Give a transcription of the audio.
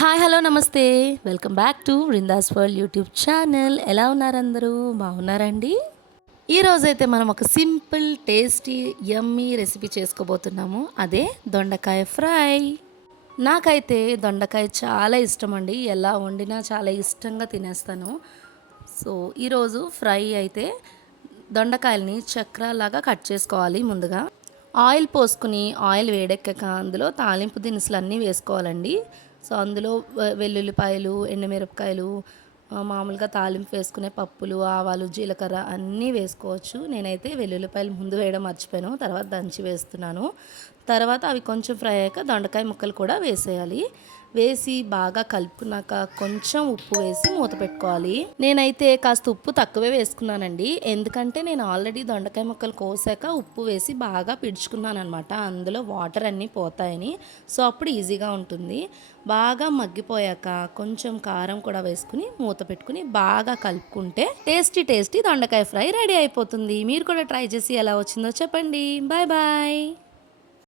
Hi hello namaste. Welcome back to Vrinda's world YouTube channel. ఎలా ఉన్నారు అందరూ? బాగున్నారండి? ఈరోజైతే మనం ఒక సింపుల్ టేస్టీ యమ్మీ రెసిపీ చేసుకోబోతున్నాము. అదే దొండకాయ ఫ్రై. నాకైతే దొండకాయ చాలా ఇష్టం అండి. ఎలా వండినా చాలా ఇష్టంగా తినేస్తాను. సో ఈరోజు ఫ్రై అయితే దొండకాయలని చక్రాలాగా కట్ చేసుకోవాలి. ముందుగా ఆయిల్ పోసుకుని ఆయిల్ వేడెక్కాక అందులో తాలింపు దినుసులు అన్నీ వేసుకోవాలండి. సో అందులో వెల్లుల్లిపాయలు, ఎండుమిరపకాయలు, మామూలుగా తాలింపు వేసుకునే పప్పులు, ఆవాలు, జీలకర్ర అన్నీ వేసుకోవచ్చు. నేనైతే వెల్లుల్లిపాయలు ముందు వేయడం మర్చిపోయాను, తర్వాత దంచి వేస్తున్నాను. తర్వాత అవి కొంచెం ఫ్రై అయ్యాక దొండకాయ ముక్కలు కూడా వేసేయాలి. వేసి బాగా కలుపుకున్నాక కొంచెం ఉప్పు వేసి మూత పెట్టుకోవాలి. నేనైతే కాస్త ఉప్పు తక్కువే వేసుకున్నానండి, ఎందుకంటే నేను ఆల్రెడీ దొండకాయ ముక్కలు కోసాక ఉప్పు వేసి బాగా పిడుచుకున్నాను అనమాట. అందులో వాటర్ అన్నీ పోతాయని. సో అప్పుడు ఈజీగా ఉంటుంది. బాగా మగ్గిపోయాక కొంచెం కారం కూడా వేసుకుని మూత పెట్టుకుని బాగా కలుపుకుంటే టేస్టీ టేస్టీ దొండకాయ ఫ్రై రెడీ అయిపోతుంది. మీరు కూడా ట్రై చేసి ఎలా వచ్చిందో చెప్పండి. Bye bye.